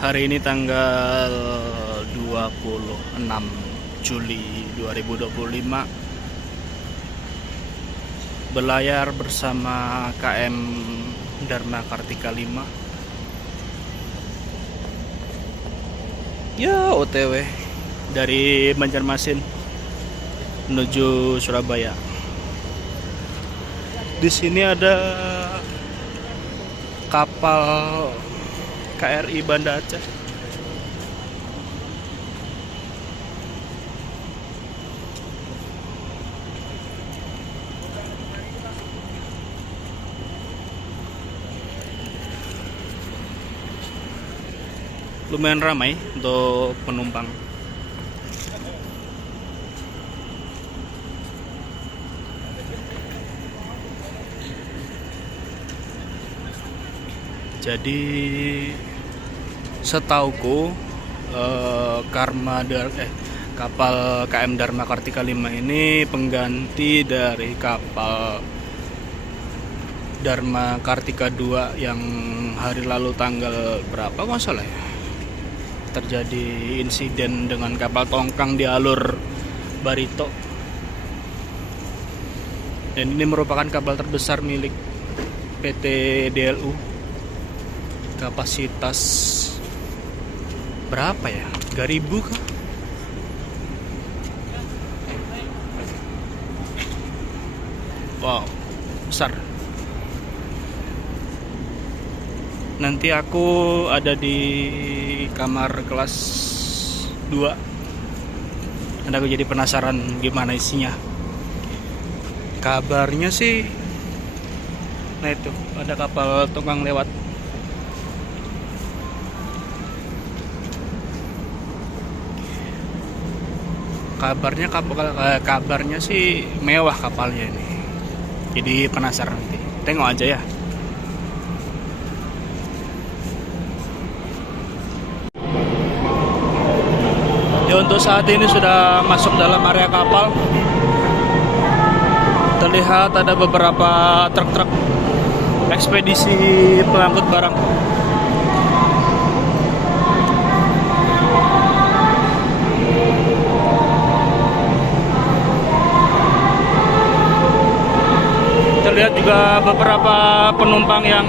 Hari ini tanggal 26 Juli 2025, berlayar bersama KM Dharma Kartika 5. Ya, OTW dari Banjarmasin menuju Surabaya. Di sini ada kapal KRI Banda Aceh. Lumayan ramai untuk penumpang. Jadi setauku kapal KM Dharma Kartika 5 ini pengganti dari kapal Dharma Kartika 2 yang hari lalu tanggal berapa nggak salah ya, terjadi insiden dengan kapal tongkang di alur Barito. Dan ini merupakan kapal terbesar milik PT DLU. Kapasitas berapa ya? 3.000 kah? Wow, besar. Nanti aku ada di kamar kelas 2 dan aku jadi penasaran gimana isinya. Kabarnya sih, nah itu ada kapal tongkang lewat. Kabarnya sih mewah kapalnya ini. Jadi penasaran, nanti tengok aja ya. Ya, untuk saat ini sudah masuk dalam area kapal. Terlihat ada beberapa truk-truk ekspedisi pengangkut barang. Terlihat juga beberapa penumpang yang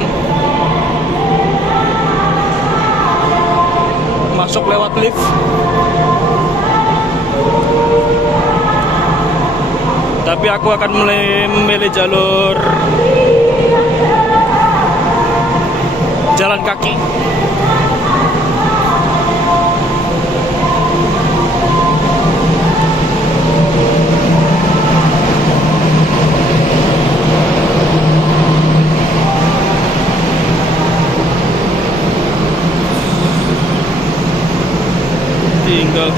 masuk lewat lift. Tapi aku akan memilih jalur jalan kaki. Tinggal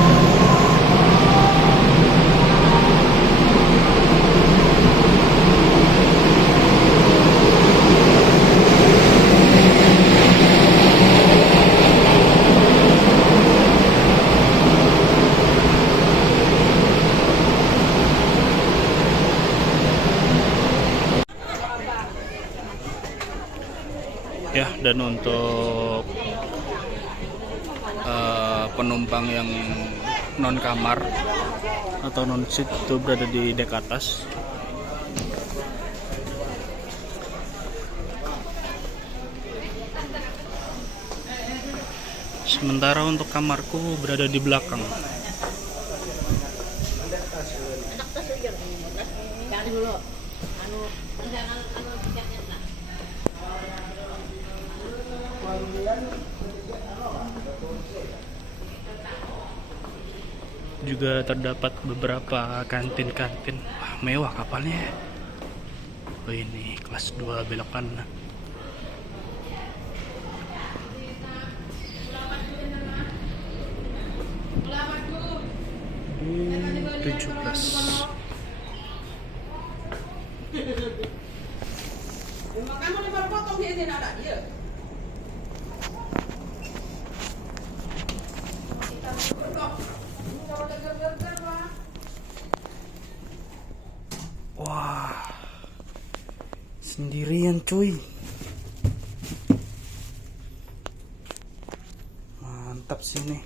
ya. Dan untuk penumpang yang non kamar atau non seat itu berada di dek atas. Sementara untuk kamarku berada di belakang. Juga terdapat beberapa kantin-kantin. Wah, mewah kapalnya. Oh, ini kelas 2 belok kanan. U17. Wah, sendirian cuy. mantap sini.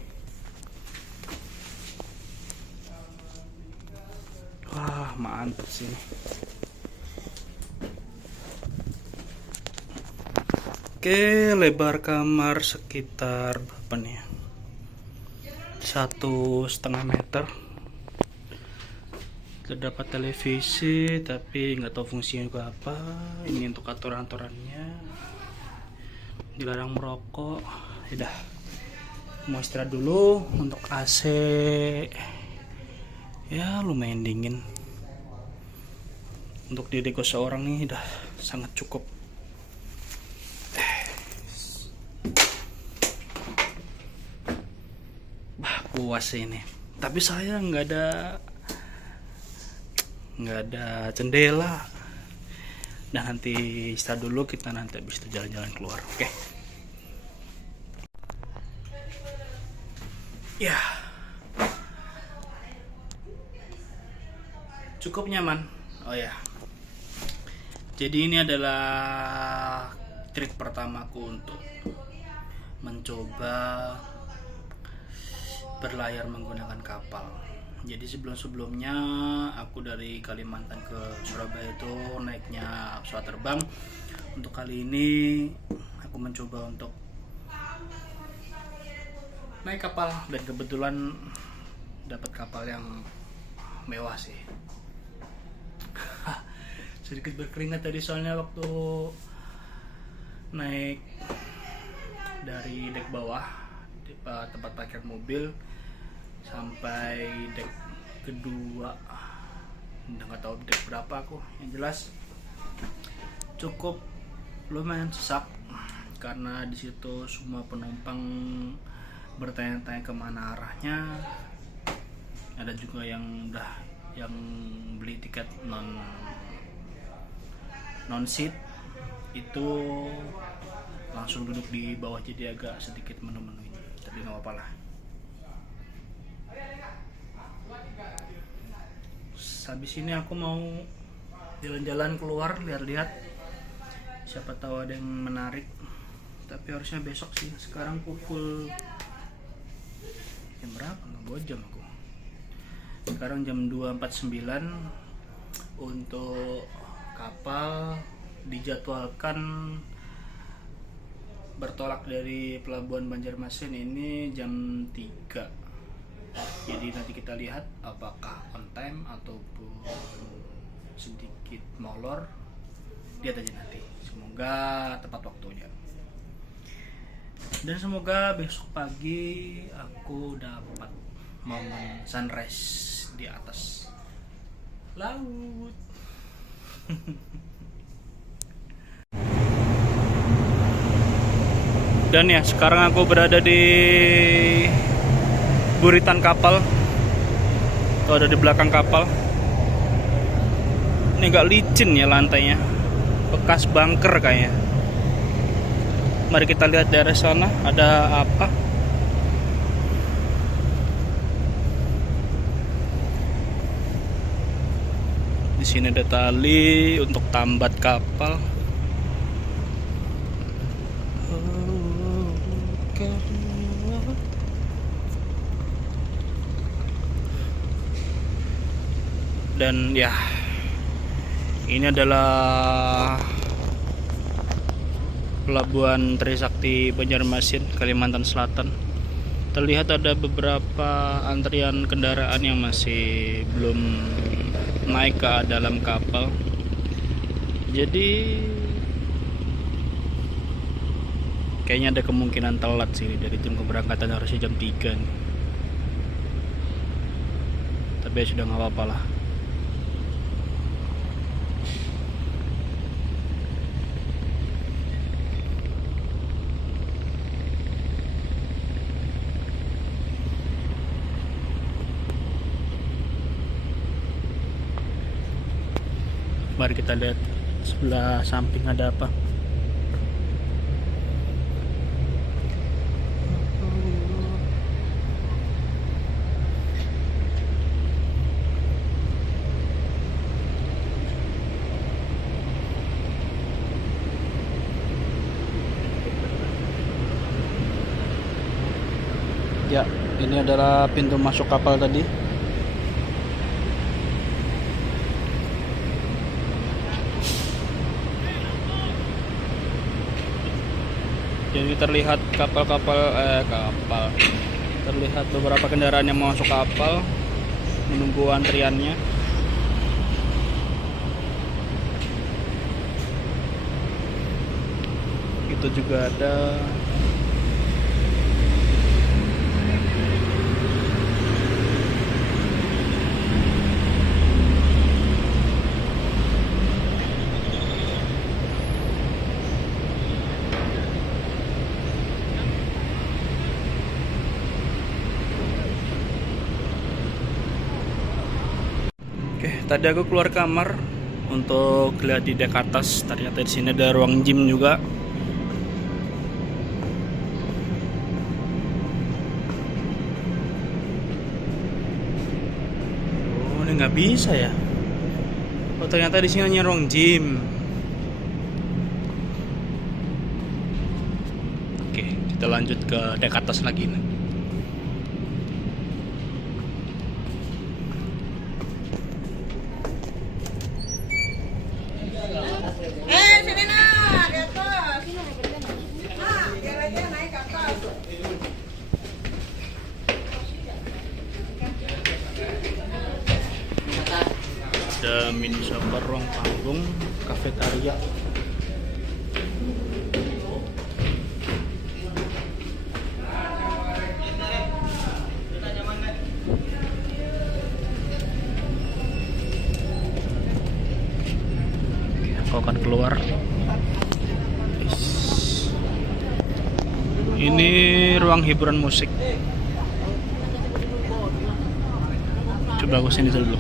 Wah, mantap sini. Oke, lebar kamar sekitar berapa nih ya? 1,5 meter. Terdapat televisi, tapi nggak tahu fungsinya juga apa. Ini untuk aturan-aturannya. Dilarang merokok. Udah, mau istirahat dulu. Untuk AC ya lumayan dingin. Untuk diriku seorang nih udah sangat cukup. Bah, puas ini. Tapi saya nggak ada jendela. Nah, nanti istirahat dulu, kita nanti habis itu jalan-jalan keluar. Oke. Ya, cukup nyaman. Oh ya, jadi ini adalah trip pertamaku untuk mencoba berlayar menggunakan kapal. Jadi sebelum-sebelumnya aku dari Kalimantan ke Surabaya itu naiknya pesawat terbang. Untuk kali ini aku mencoba untuk naik kapal, dan kebetulan dapat kapal yang mewah sih. Sedikit berkeringat tadi soalnya waktu naik dari dek bawah di tempat parkir mobil sampai dek kedua, nggak tahu dek berapa aku. Yang jelas cukup lumayan sesak karena di situ semua penumpang bertanya-tanya kemana arahnya. Ada juga yang beli tiket non seat itu langsung duduk di bawah, jadi agak sedikit menu-menu ini, tapi nggak apa-apa lah. Habis ini aku mau jalan-jalan keluar, lihat-lihat, siapa tahu ada yang menarik, tapi harusnya besok sih. Sekarang pukul jam berapa? Nggak bawa jam aku. Sekarang jam 2.49. Untuk kapal dijadwalkan bertolak dari Pelabuhan Banjarmasin ini jam 3. Jadi nanti kita lihat apakah on time ataupun sedikit molor. Lihat aja nanti. Semoga tepat waktunya. Dan semoga besok pagi aku dapat momen sunrise di atas laut. Dan ya, sekarang aku berada di buritan kapal. Tuh, ada di belakang kapal. Ini agak licin ya lantainya, bekas bunker kayaknya. Mari kita lihat daerah sana ada apa. Di sini ada tali untuk tambat kapal. Dan ya, ini adalah Pelabuhan Trisakti Banjarmasin, Kalimantan Selatan. Terlihat ada beberapa antrian kendaraan yang masih belum naik ke dalam kapal. Jadi kayaknya ada kemungkinan telat sih, dari jam keberangkatan harusnya jam 3 nih. Tapi ya sudah nggak apa-apa lah. Mari kita lihat sebelah samping ada apa. Ya, ini adalah pintu masuk kapal tadi. Jadi terlihat terlihat beberapa kendaraan yang mau masuk kapal menunggu antriannya. Itu juga ada. Oke, tadi aku keluar kamar untuk lihat di dek atas. Ternyata di sini ada ruang gym juga. Oh, ini nggak bisa ya. Oh, ternyata di sini hanya ruang gym. Oke, kita lanjut ke dek atas lagi nih. Ada mini shopper, ruang panggung, kafetaria. Oke, aku akan keluar. Ini ruang hiburan musik. Coba aku sini dulu.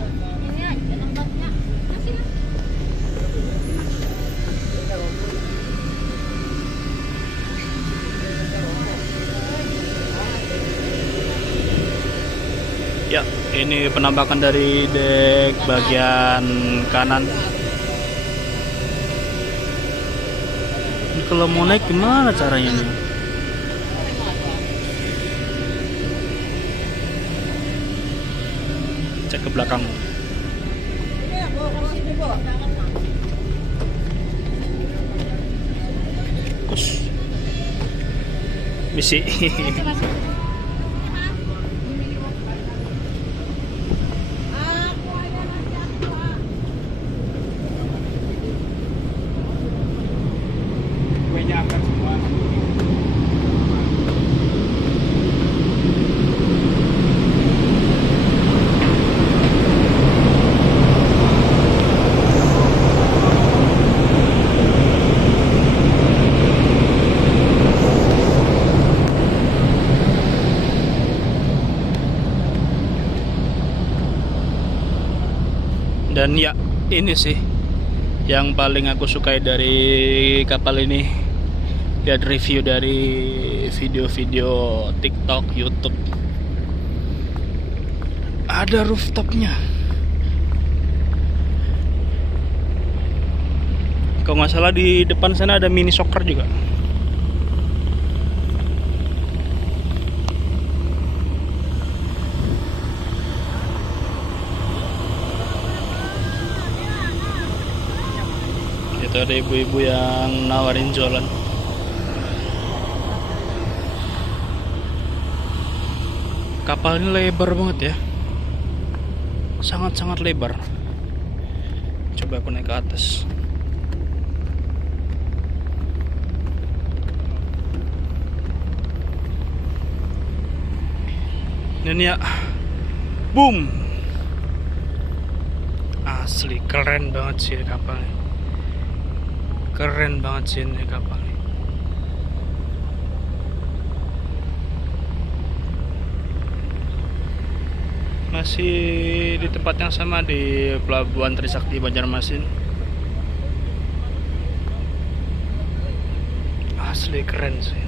Ya, ini penampakan dari dek bagian kanan. Ini kalau mau naik gimana caranya nih? Cek ke belakang. Misi. Dan ya, ini sih yang paling aku sukai dari kapal ini. Lihat review dari video-video TikTok, YouTube. Ada rooftopnya. Kalau nggak salah di depan sana ada mini soccer juga. Itu ada ibu-ibu yang nawarin jualan. Kapal ini lebar banget ya, sangat-sangat lebar. Coba aku naik ke atas. Dan ya, boom, asli keren banget sih kapalnya. Keren banget sih ini kapal. Masih di tempat yang sama di Pelabuhan Trisakti Banjarmasin. Asli keren sih.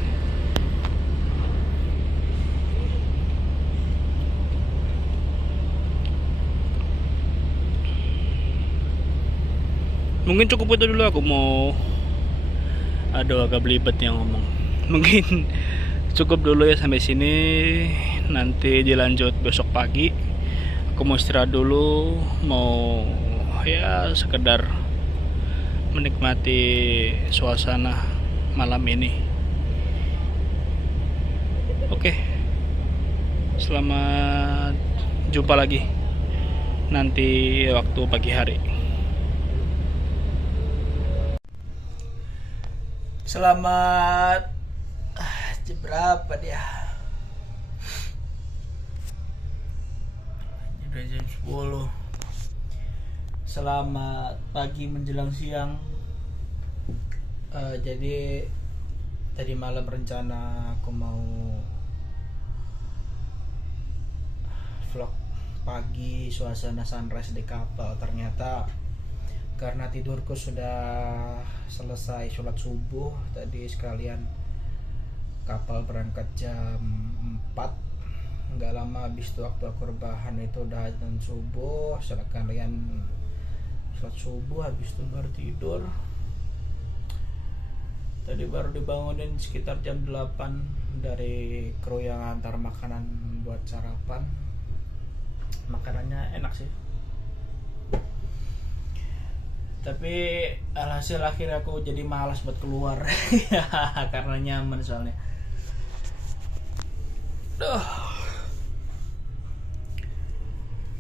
Mungkin cukup itu dulu, aku mau agak belibet yang ngomong. Mungkin cukup dulu ya sampai sini, nanti dilanjut besok pagi. Aku mau istirahat dulu, mau ya sekedar menikmati suasana malam ini. Oke, selamat jumpa lagi nanti waktu pagi hari. Selamat jam berapa dia? Udah jam 10. Selamat pagi menjelang siang. Jadi tadi malam rencana aku mau vlog pagi suasana sunrise di kapal. Ternyata karena tidurku sudah selesai sholat subuh tadi, sekalian kapal berangkat jam 4, nggak lama habis itu waktu aku rebahan itu udah azan subuh. Sekalian sholat subuh, habis itu baru tidur. Tadi baru dibangunin sekitar jam 8 dari kru yang antar makanan buat sarapan. Makanannya enak sih, tapi alhasil akhirnya aku jadi malas buat keluar karena nyaman soalnya.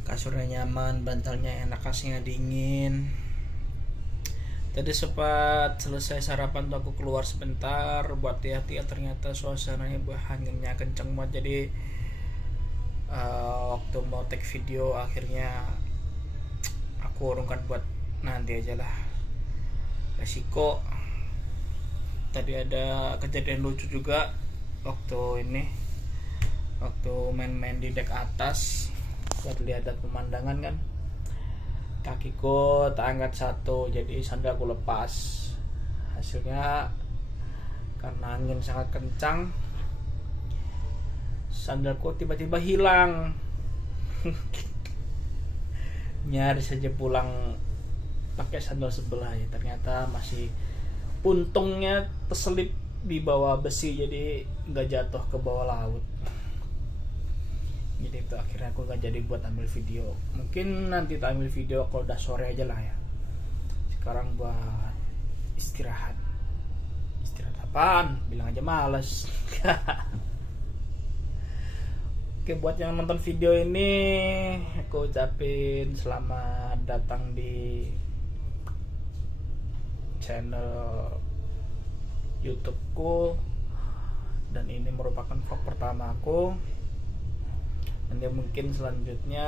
Kasurnya nyaman, bantalnya enak, kasihnya dingin. Tadi sempat selesai sarapan tuh aku keluar sebentar buat lihat-lihat, ternyata suasananya anginnya kenceng banget. Jadi waktu mau take video akhirnya aku urungkan buat nanti aja lah, resiko. Tadi ada kejadian lucu juga waktu main-main di dek atas buat lihat pemandangan kan. Kakiku tak angkat satu, jadi sandalku lepas. Hasilnya karena angin sangat kencang, sandalku tiba-tiba hilang. Nyaris saja pulang pakai sandal sebelah ya, ternyata masih untungnya terselip di bawah besi, jadi nggak jatuh ke bawah laut. Jadi itu akhirnya aku nggak jadi buat ambil video. Mungkin nanti tak ambil video kalau udah sore aja lah ya. Sekarang buat istirahat. Istirahat apaan? Bilang aja males. Oke, buat yang nonton video ini aku ucapin selamat datang di channel YouTubeku, dan ini merupakan vlog pertama aku. Nanti mungkin selanjutnya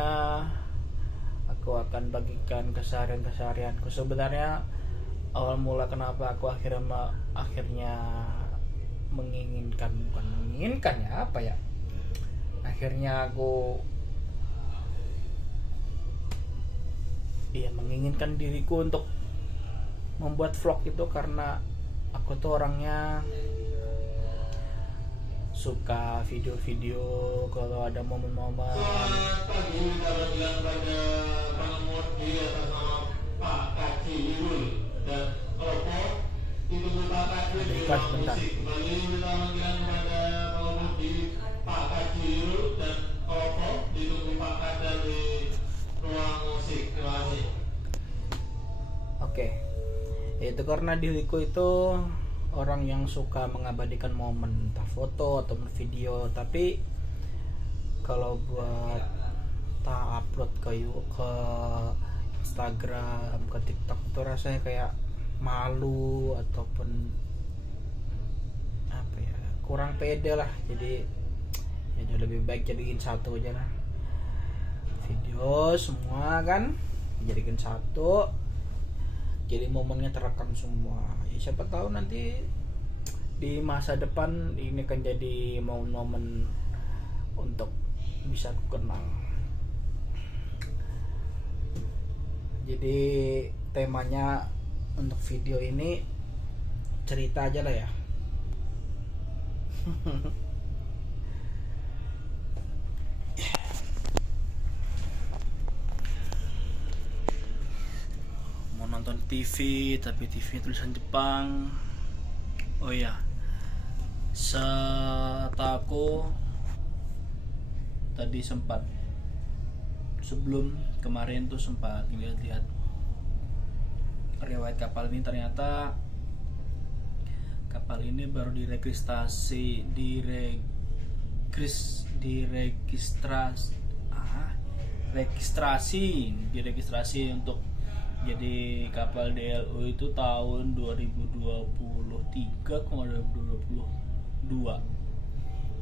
aku akan bagikan keseharianku. Sebenarnya awal mula kenapa aku akhirnya menginginkan ya, apa ya, akhirnya aku menginginkan diriku untuk membuat vlog itu karena aku tuh orangnya suka video-video kalau ada momen-momen. Iklan sebentar. Oke, itu karena diriku itu orang yang suka mengabadikan momen, entah foto atau video. Tapi kalau buat tak upload ke Instagram, ke TikTok itu rasanya kayak malu ataupun apa ya, kurang pede lah. Jadi ya lebih baik jadiin satu aja lah, video semua kan dijadikan satu, jadi momennya terekam semua. Siapa tahu nanti di masa depan ini kan jadi momen-momen untuk bisa aku kenang. Jadi temanya untuk video ini cerita aja lah ya. Mau nonton TV tapi TV tulisan Jepang. Oh ya, Setahu tadi sempat sebelum kemarin tuh sempat lihat-lihat riwayat kapal ini, ternyata kapal ini baru diregistrasi untuk jadi kapal DLO itu tahun 2023 ke 2022.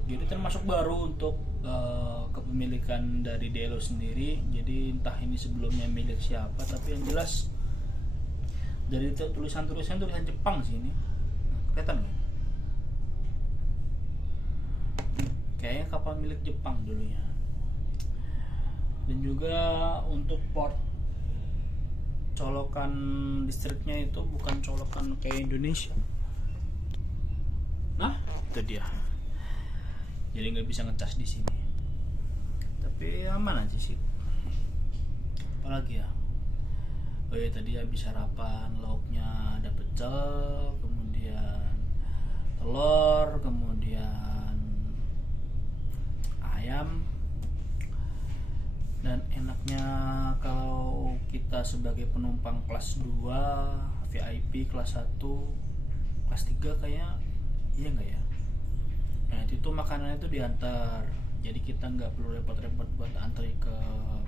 Jadi termasuk baru untuk kepemilikan dari DLO sendiri. Jadi entah ini sebelumnya milik siapa, tapi yang jelas dari tulisan Jepang sih ini. Kelihatan nggak? Kayaknya kapal milik Jepang dulunya. Dan juga untuk port colokan listriknya itu bukan colokan kayak Indonesia. Nah, itu dia. Jadi nggak bisa ngecas di sini. Tapi aman aja sih. Apalagi ya? Oh ya, tadi habis sarapan, lauknya ada pecel, kemudian telur, kemudian ayam. Dan enaknya kalau kita sebagai penumpang kelas 2, VIP kelas 1, kelas 3 kayak iya nggak ya? Nah itu makanannya itu diantar, jadi kita nggak perlu repot-repot buat antri ke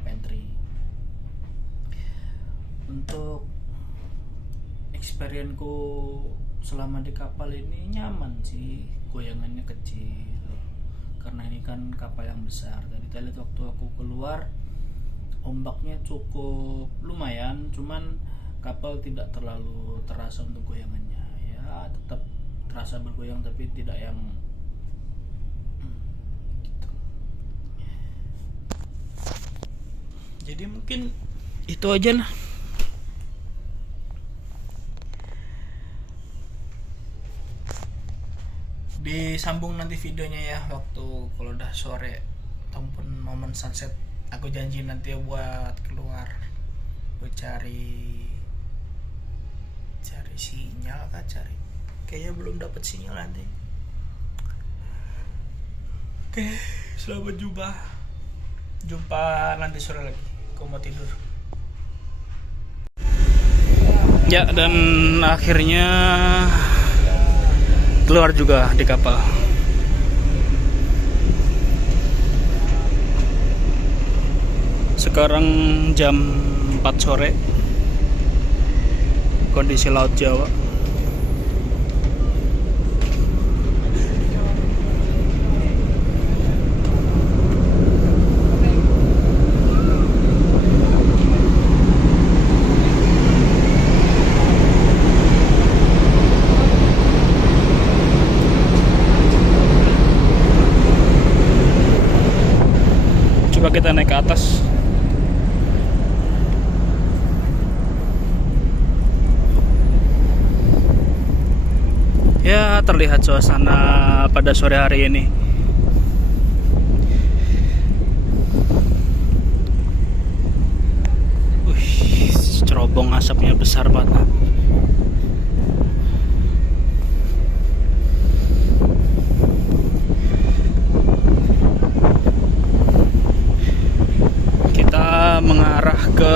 pantry. Untuk experience-ku selama di kapal ini nyaman sih, goyangannya kecil karena ini kan kapal yang besar. Tadi kita lihat waktu aku keluar, ombaknya cukup lumayan, cuman kapal tidak terlalu terasa untuk goyangannya. Ya tetap terasa bergoyang tapi tidak yang gitu. Jadi mungkin itu aja lah. Disambung nanti videonya ya, waktu kalau udah sore ataupun momen sunset. Aku janji nanti buat keluar, buat cari sinyal kan, kayaknya belum dapat sinyal nanti. Oke, selamat jumpa nanti sore lagi. Aku mau tidur ya. Dan akhirnya keluar juga di kapal. Sekarang jam 4 sore, kondisi Laut Jawa. Coba kita naik ke atas. Ya, terlihat suasana pada sore hari ini. Cerobong asapnya besar banget. Kita mengarah ke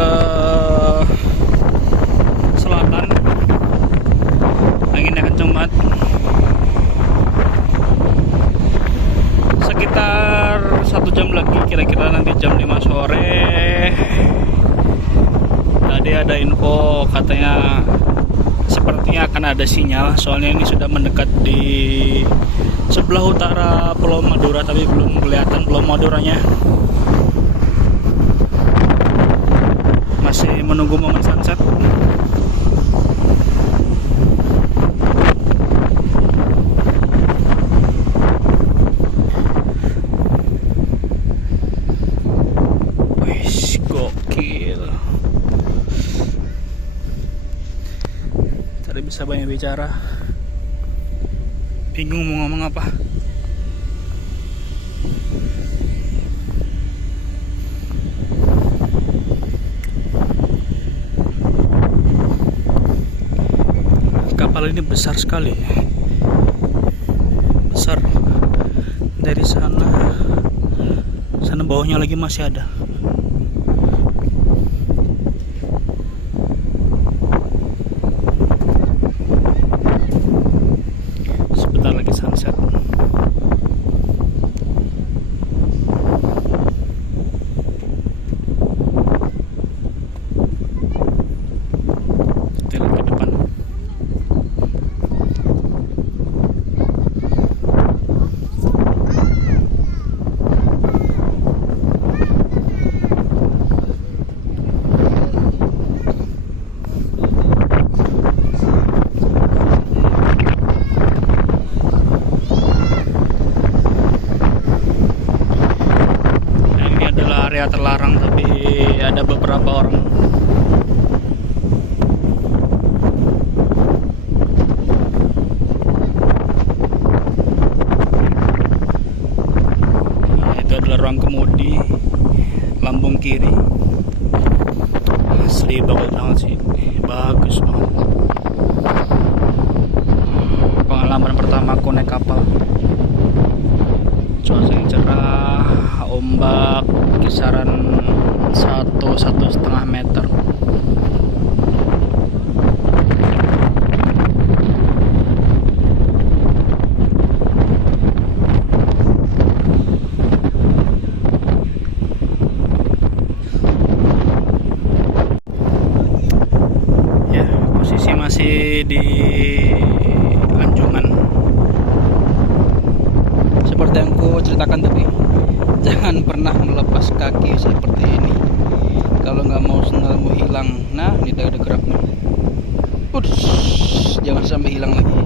selatan. Anginnya kenceng banget. Sekitar 1 jam lagi, kira-kira nanti jam 5 sore. Tadi ada info katanya sepertinya akan ada sinyal, soalnya ini sudah mendekat di sebelah utara Pulau Madura, tapi belum kelihatan Pulau Maduranya. Masih menunggu momen sunset. Bisa banyak bicara, bingung mau ngomong apa. Kapal ini besar sekali, besar sana. Sana bawahnya lagi masih ada. Sebentar lagi sunset. Kita lihat ke depan. Area terlarang, tapi ada beberapa orang. Nah, itu adalah ruang kemudi lambung kiri. Asli bagus banget sih, bagus banget. Pengalaman pertama aku naik kapal. Cuaca yang cerah, ombak kisaran 1-1,5 meter. Ya, posisi masih di Anjungan. Seperti yang ku ceritakan tadi, jangan pernah melepas kaki seperti ini kalau nggak mau sendalmu hilang. Nah, ini udah gerak nih. Ups, jangan sampai hilang lagi.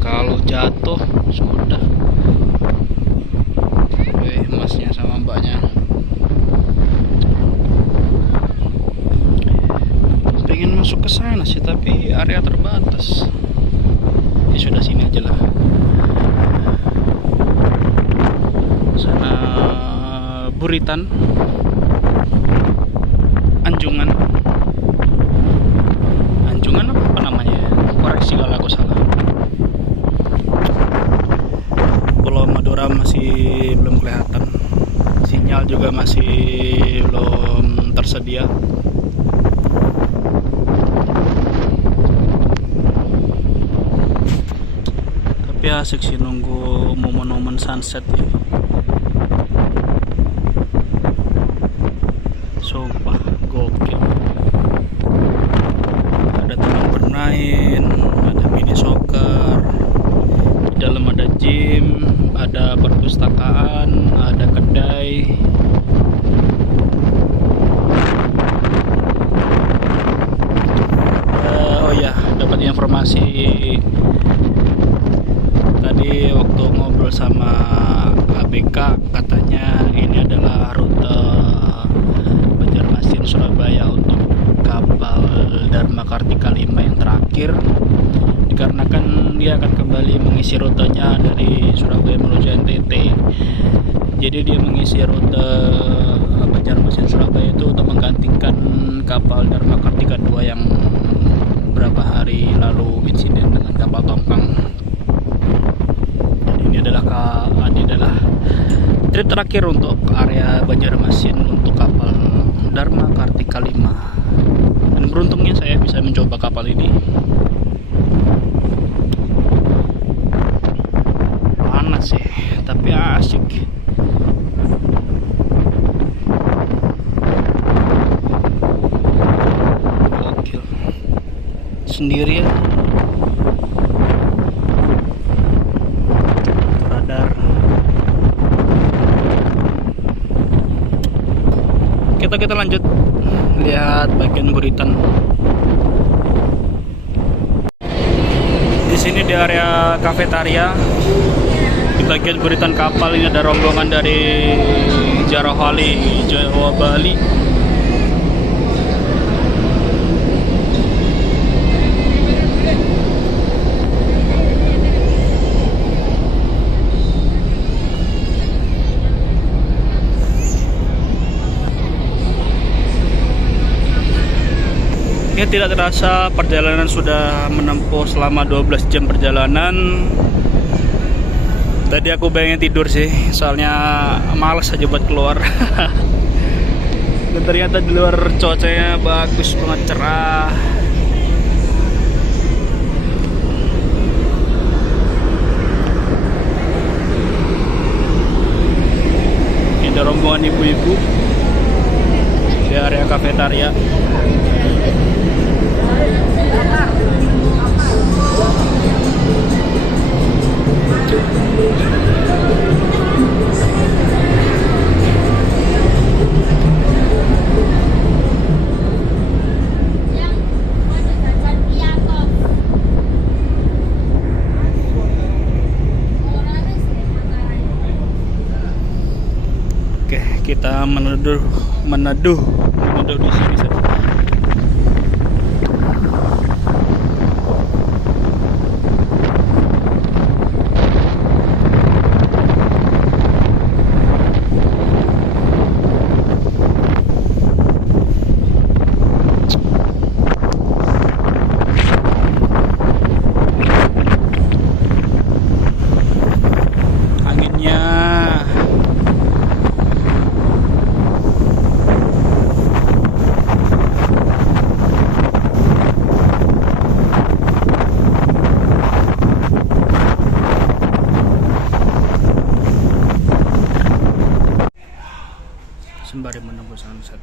Kalau jatuh sudah. Masnya sama mbaknya. Pengen masuk ke sana sih, tapi area terbatas. Ya sudah, sini aja lah. Sana Buritan, Anjungan apa namanya? Koreksi kalau aku salah. Pulau Madura masih belum kelihatan. Sinyal juga masih belum tersedia. Tapi asik sih nunggu momen-momen sunset ini. Sumpah gokil. Ada teman bermain, ada mini soccer, di dalam ada gym, ada perpustakaan, ada kedai. Oh ya, dapat informasi tadi waktu ngobrol sama ABK, katanya ini adalah rute Banjarmasin Surabaya untuk kapal Dharma Kartika 5 yang terakhir, dikarenakan dia akan kembali mengisi rutenya dari Surabaya menuju NTT. Jadi dia mengisi rute Banjarmasin Surabaya itu untuk menggantikan kapal Dharma Kartika 2 yang beberapa hari lalu insiden dengan kapal tongkang. Ini adalah trip terakhir untuk area Banjarmasin untuk kapal Dharma Kartika 5. Dan beruntungnya saya bisa mencoba kapal ini. Panas sih, tapi asik. Gokil. Sendirian. Kita lanjut lihat bagian Buritan. Di sini di area kafetaria di bagian Buritan kapal ini ada rombongan dari Jarawali, Jawa Bali. Ini tidak terasa perjalanan sudah menempuh selama 12 jam perjalanan. Tadi aku pengen tidur sih, soalnya males aja buat keluar. Dan ternyata di luar cuacanya bagus banget, cerah. Ini ada rombongan ibu-ibu di area kafetaria. Oke, kita meneduh di sini saja. Anginnya sembari menunggu sunset,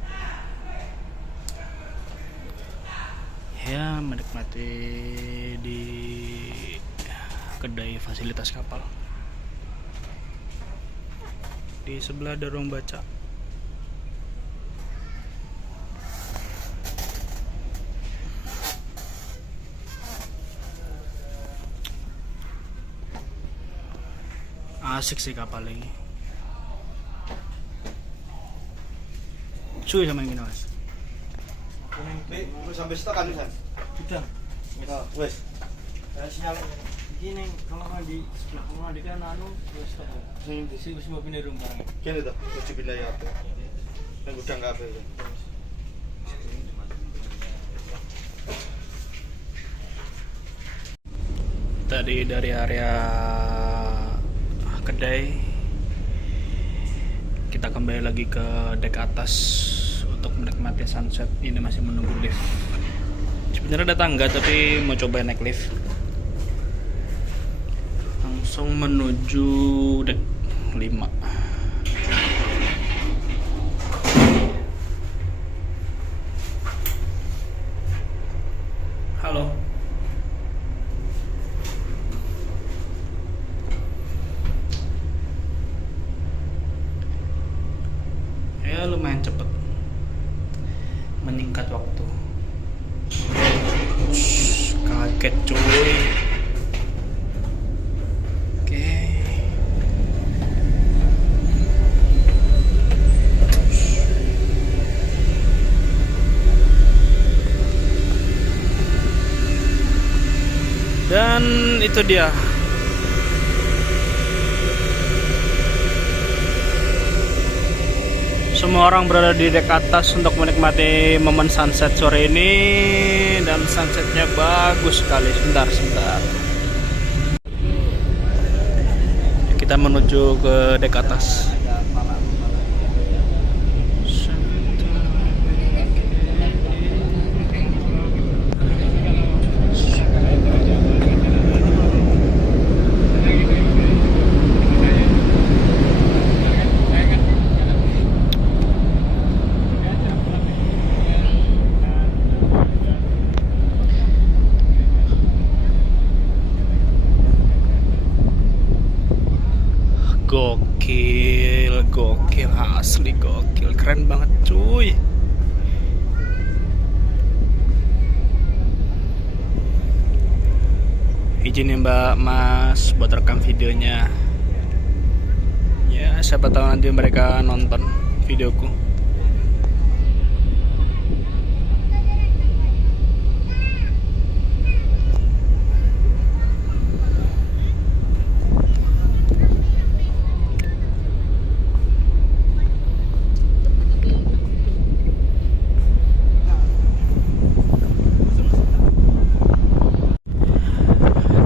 ya menikmati di kedai fasilitas kapal. Di sebelah ada ruang baca. Asik sih kapal ini. Cuy sama yang gini mas. Sampai stok kan San? Sudah. Oh, wes. Sinyal gini kalau nggak di sebelah rumah di kan wis stop. Sing Si wis mau pindah rumah barang. kene to, kudu pindah ya apa. Nang gudang kabeh. Tadi dari area kedai kita kembali lagi ke dek atas untuk menikmati sunset. Ini masih menunggu lift. Sebenarnya ada tangga tapi mau coba naik lift. Langsung menuju dek 5. Halo. Ya lumayan cepet, meningkat waktu. Kaget cuy. Oke. Dan itu dia. Semua orang berada di dek atas untuk menikmati momen sunset sore ini, dan sunsetnya bagus sekali. Sebentar. Kita menuju ke dek atas. Gokil, asli gokil, keren banget cuy. Izin ya Mbak Mas buat rekam videonya. Ya siapa tahu nanti mereka nonton videoku.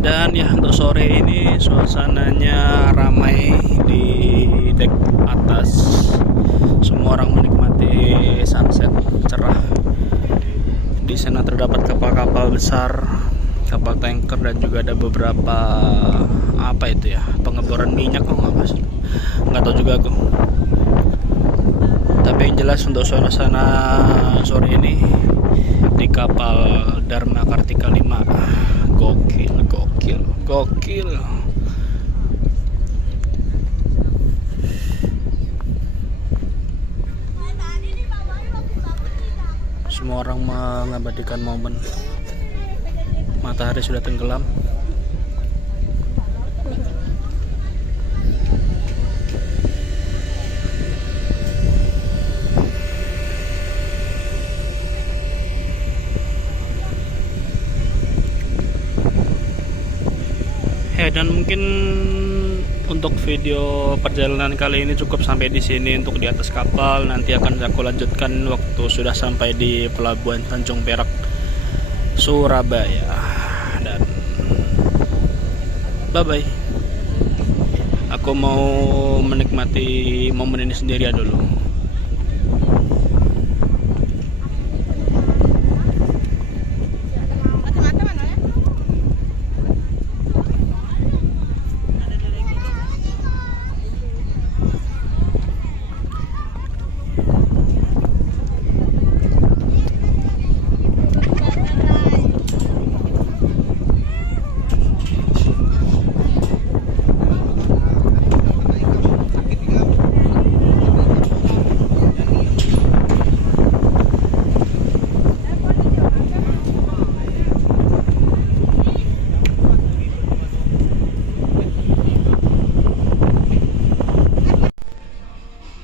Dan ya untuk sore ini Suasananya ramai di dek atas. Semua orang menikmati sunset cerah. Di sana terdapat kapal-kapal besar, kapal tanker, dan juga ada beberapa apa itu ya, pengeboran minyak kok nggak tahu juga aku. Tapi yang jelas untuk suasana sore ini di kapal Dharma Kartika 5 gokil. Semua orang mengabadikan momen matahari sudah tenggelam. Dan mungkin untuk video perjalanan kali ini cukup sampai di sini untuk di atas kapal. Nanti akan aku lanjutkan waktu sudah sampai di pelabuhan Tanjung Perak, Surabaya. Dan bye bye. Aku mau menikmati momen ini sendirian dulu.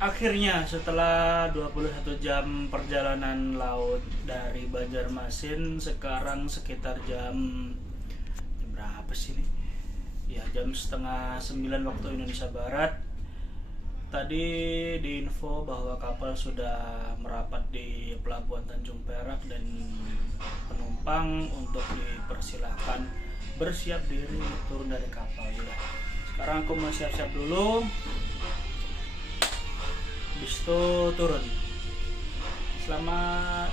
Akhirnya setelah 21 jam perjalanan laut dari Banjarmasin, sekarang sekitar jam berapa sih ini? Ya, jam setengah 9 waktu Indonesia Barat. Tadi diinfo bahwa kapal sudah merapat di pelabuhan Tanjung Perak dan penumpang untuk dipersilahkan bersiap diri turun dari kapal. Ya. Sekarang aku mau siap-siap dulu. Habis itu turun. Selamat.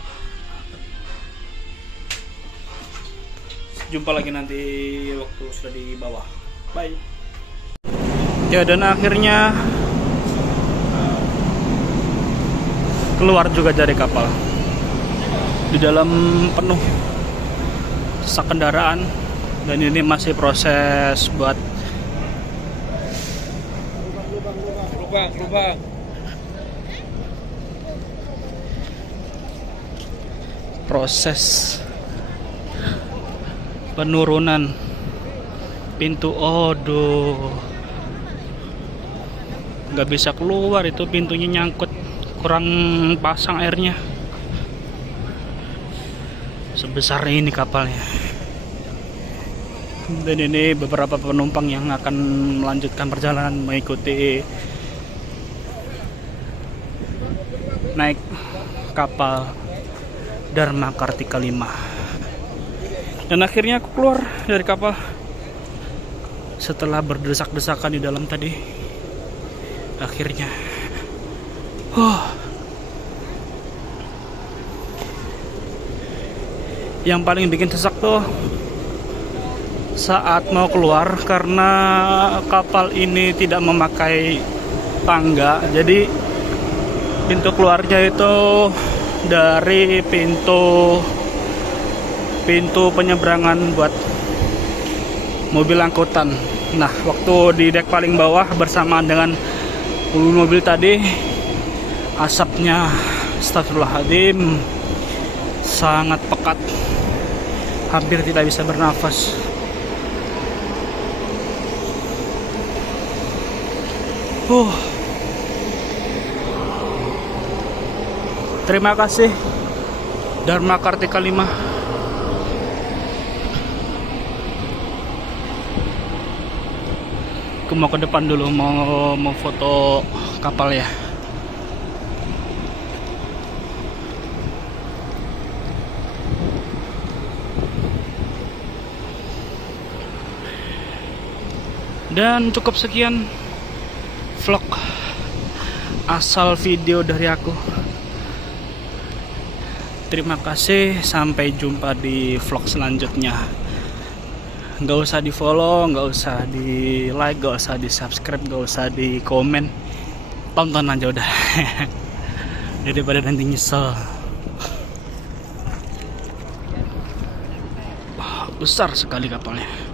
Jumpa lagi nanti waktu sudah di bawah. Bye. Ya, dan akhirnya keluar juga dari kapal. Di dalam penuh sesak kendaraan, dan ini masih proses buat lubang. Proses penurunan pintu. Nggak bisa keluar, itu pintunya nyangkut, kurang pasang airnya. Sebesar ini kapalnya. Dan ini beberapa penumpang yang akan melanjutkan perjalanan mengikuti naik kapal Dharma Kartika 5. Dan akhirnya aku keluar dari kapal setelah berdesak-desakan di dalam tadi. Akhirnya yang paling bikin sesak tuh saat mau keluar, karena kapal ini tidak memakai tangga. Jadi pintu keluarnya itu dari pintu penyeberangan buat mobil angkutan. Nah, waktu di dek paling bawah bersamaan dengan mobil tadi, asapnya astagfirullahaladzim sangat pekat, hampir tidak bisa bernafas. Terima kasih Dharma Kartika 5. Aku mau ke depan dulu, mau foto kapal ya. Dan cukup sekian vlog asal video dari aku. Terima kasih, sampai jumpa di vlog selanjutnya. Gak usah di follow, gak usah di like, gak usah di subscribe, gak usah di komen. Tonton aja udah. Daripada nanti nyesel. Besar sekali kapalnya.